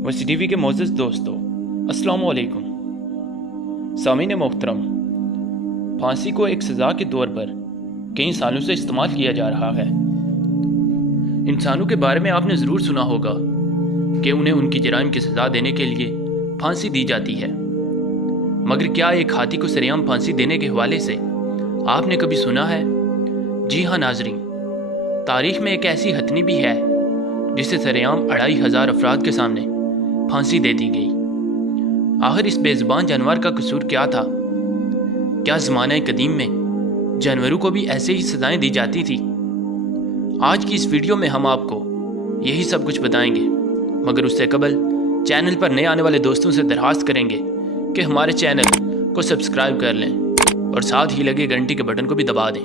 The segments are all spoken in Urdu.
وسی ٹی وی کے معزز دوستو، السلام علیکم۔ سامعین محترم، پھانسی کو ایک سزا کے طور پر کئی سالوں سے استعمال کیا جا رہا ہے۔ انسانوں کے بارے میں آپ نے ضرور سنا ہوگا کہ انہیں ان کی جرائم کی سزا دینے کے لیے پھانسی دی جاتی ہے، مگر کیا ایک ہاتھی کو سرعام پھانسی دینے کے حوالے سے آپ نے کبھی سنا ہے؟ جی ہاں ناظرین، تاریخ میں ایک ایسی ہتھنی بھی ہے جسے سرعام 2500 افراد کے سامنے پھانسی دے دی گئی۔ آخر اس بے زبان جانور کا قصور کیا تھا؟ کیا زمانہ قدیم میں جانوروں کو بھی ایسے ہی سزائیں دی جاتی تھی؟ آج کی اس ویڈیو میں ہم آپ کو یہی سب کچھ بتائیں گے، مگر اس سے قبل چینل پر نئے آنے والے دوستوں سے درخواست کریں گے کہ ہمارے چینل کو سبسکرائب کر لیں اور ساتھ ہی لگے گھنٹی کے بٹن کو بھی دبا دیں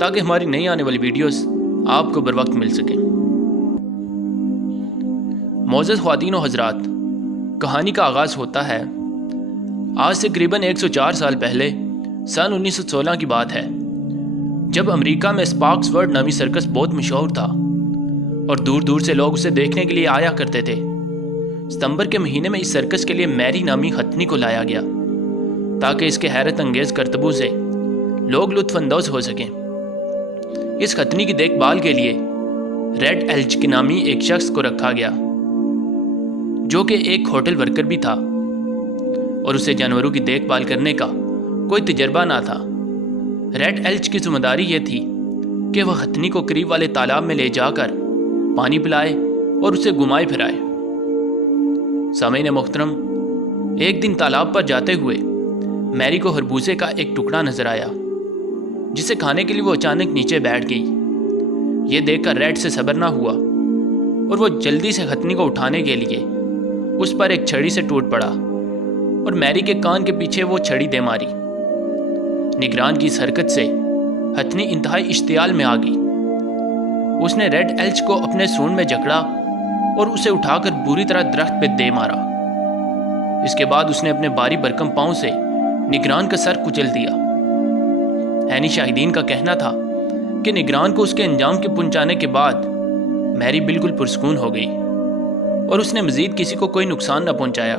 تاکہ ہماری نئی آنے والی ویڈیوز آپ کو بر وقت مل سکیں۔ معزز خواتین و حضرات، کہانی کا آغاز ہوتا ہے آج سے قریباً 104 سال پہلے، سن 1916 کی بات ہے، جب امریکہ میں اسپارکس ورڈ نامی سرکس بہت مشہور تھا اور دور دور سے لوگ اسے دیکھنے کے لیے آیا کرتے تھے۔ ستمبر کے مہینے میں اس سرکس کے لیے میری نامی ہتھنی کو لایا گیا تاکہ اس کے حیرت انگیز کرتبوں سے لوگ لطف اندوز ہو سکیں۔ اس ہتھنی کی دیکھ بھال کے لیے ریڈ ایلچ کے نامی ایک شخص کو رکھا گیا جو کہ ایک ہوٹل ورکر بھی تھا اور اسے جانوروں کی دیکھ بھال کرنے کا کوئی تجربہ نہ تھا۔ ریڈ ایلچ کی ذمہ داری یہ تھی کہ وہ ہتھنی کو قریب والے تالاب میں لے جا کر پانی پلائے اور اسے گھمائے پھرائے۔ سامعین محترم، ایک دن تالاب پر جاتے ہوئے میری کو خربوزے کا ایک ٹکڑا نظر آیا جسے کھانے کے لیے وہ اچانک نیچے بیٹھ گئی۔ یہ دیکھ کر ریڈ سے صبر نہ ہوا اور وہ جلدی سے ہتھنی کو اٹھانے کے لیے اس پر ایک چھڑی سے ٹوٹ پڑا اور میری کے کان کے پیچھے وہ چھڑی دے ماری۔ نگران کی اس حرکت سے ہتھنی انتہائی اشتعال میں آ گئی۔ اس نے ریڈ ایلچ کو اپنے سونڈ میں جکڑا اور اسے اٹھا کر بری طرح درخت پہ دے مارا۔ اس کے بعد اس نے اپنے باری برکم پاؤں سے نگران کا سر کچل دیا۔ عینی شاہدین کا کہنا تھا کہ نگران کو اس کے انجام کے پہنچانے کے بعد میری بالکل پرسکون ہو گئی اور اس نے مزید کسی کو کوئی نقصان نہ پہنچایا،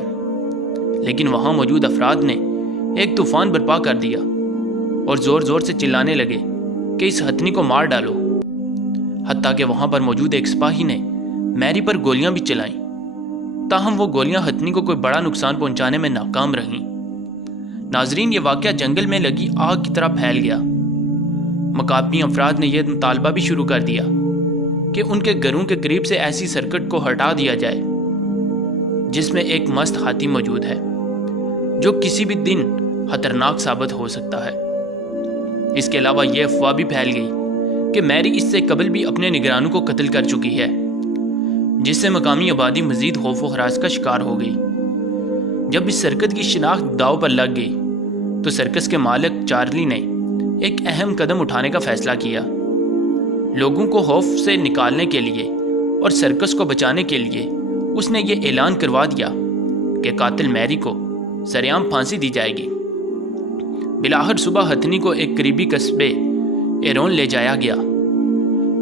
لیکن وہاں موجود افراد نے ایک طوفان برپا کر دیا اور زور زور سے چلانے لگے کہ اس ہتھنی کو مار ڈالو، حتیٰ کہ وہاں پر موجود ایک سپاہی نے میری پر گولیاں بھی چلائیں، تاہم وہ گولیاں ہتھنی کو کوئی بڑا نقصان پہنچانے میں ناکام رہیں۔ ناظرین، یہ واقعہ جنگل میں لگی آگ کی طرح پھیل گیا۔ مقامی افراد نے یہ مطالبہ بھی شروع کر دیا کہ ان کے گھروں کے قریب سے ایسی سرکٹ کو ہٹا دیا جائے جس میں ایک مست ہاتھی موجود ہے جو کسی بھی دن خطرناک ثابت ہو سکتا ہے۔ اس کے علاوہ یہ افواہ بھی پھیل گئی کہ میری اس سے قبل بھی اپنے نگرانوں کو قتل کر چکی ہے، جس سے مقامی آبادی مزید خوف و ہراس کا شکار ہو گئی۔ جب اس سرکت کی شناخت داؤ پر لگ گئی تو سرکس کے مالک چارلی نے ایک اہم قدم اٹھانے کا فیصلہ کیا۔ لوگوں کو خوف سے نکالنے کے لیے اور سرکس کو بچانے کے لیے اس نے یہ اعلان کروا دیا کہ قاتل میری کو سرعام پھانسی دی جائے گی۔ بالآخر صبح ہتھنی کو ایک قریبی قصبے ایرون لے جایا گیا،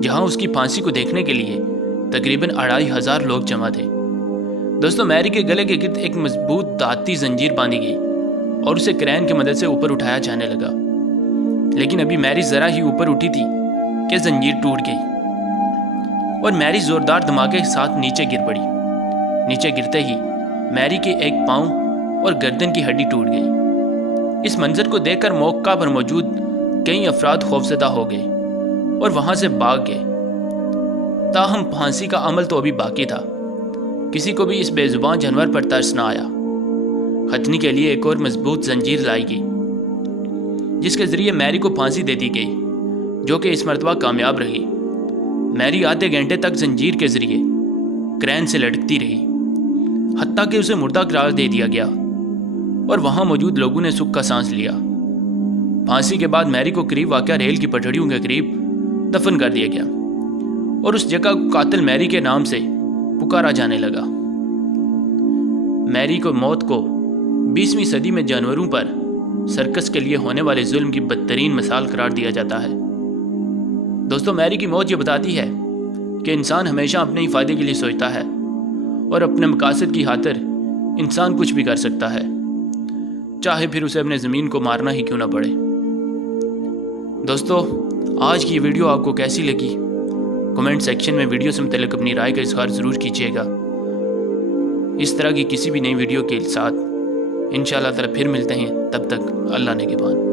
جہاں اس کی پھانسی کو دیکھنے کے لیے تقریباً 2500 لوگ جمع تھے۔ دوستو، میری کے گلے کے گرد ایک مضبوط دھاتی زنجیر باندھی گئی اور اسے کرین کی مدد سے اوپر اٹھایا جانے لگا، لیکن ابھی میری ذرا ہی اوپر اٹھی تھی کہ زنجیر ٹوٹ گئی اور میری زوردار دھماکے کے ساتھ نیچے گر پڑی۔ نیچے گرتے ہی میری کے ایک پاؤں اور گردن کی ہڈی ٹوٹ گئی۔ اس منظر کو دیکھ کر موقع پر موجود کئی افراد خوفزدہ ہو گئے اور وہاں سے بھاگ گئے، تاہم پھانسی کا عمل تو ابھی باقی تھا۔ کسی کو بھی اس بے زبان جانور پر ترس نہ آیا۔ ہتھنی کے لیے ایک اور مضبوط زنجیر لائی گئی جس کے ذریعے میری کو پھانسی دے دی گئی، جو کہ اس مرتبہ کامیاب رہی۔ میری آدھے گھنٹے تک زنجیر کے ذریعے کرین سے لٹکتی رہی، حتیٰ کہ اسے مردہ قرار دے دیا گیا اور وہاں موجود لوگوں نے سکھ کا سانس لیا۔ پھانسی کے بعد میری کو قریب واقع ریل کی پٹڑیوں کے قریب دفن کر دیا گیا اور اس جگہ کو قاتل میری کے نام سے پکارا جانے لگا۔ میری کو موت کو 20ویں صدی میں جانوروں پر سرکس کے لیے ہونے والے ظلم کی بدترین مثال قرار دیا جاتا ہے۔ دوستو، میری کی موت یہ بتاتی ہے کہ انسان ہمیشہ اپنے ہی فائدے کے لیے سوچتا ہے اور اپنے مقاصد کی خاطر انسان کچھ بھی کر سکتا ہے، چاہے پھر اسے اپنے زمین کو مارنا ہی کیوں نہ پڑے۔ دوستو، آج کی یہ ویڈیو آپ کو کیسی لگی؟ کمنٹ سیکشن میں ویڈیو سے متعلق اپنی رائے کا اظہار ضرور کیجیے گا۔ اس طرح کی کسی بھی نئی ویڈیو کے ساتھ انشاءاللہ تعالی پھر ملتے ہیں، تب تک اللہ نگہبان۔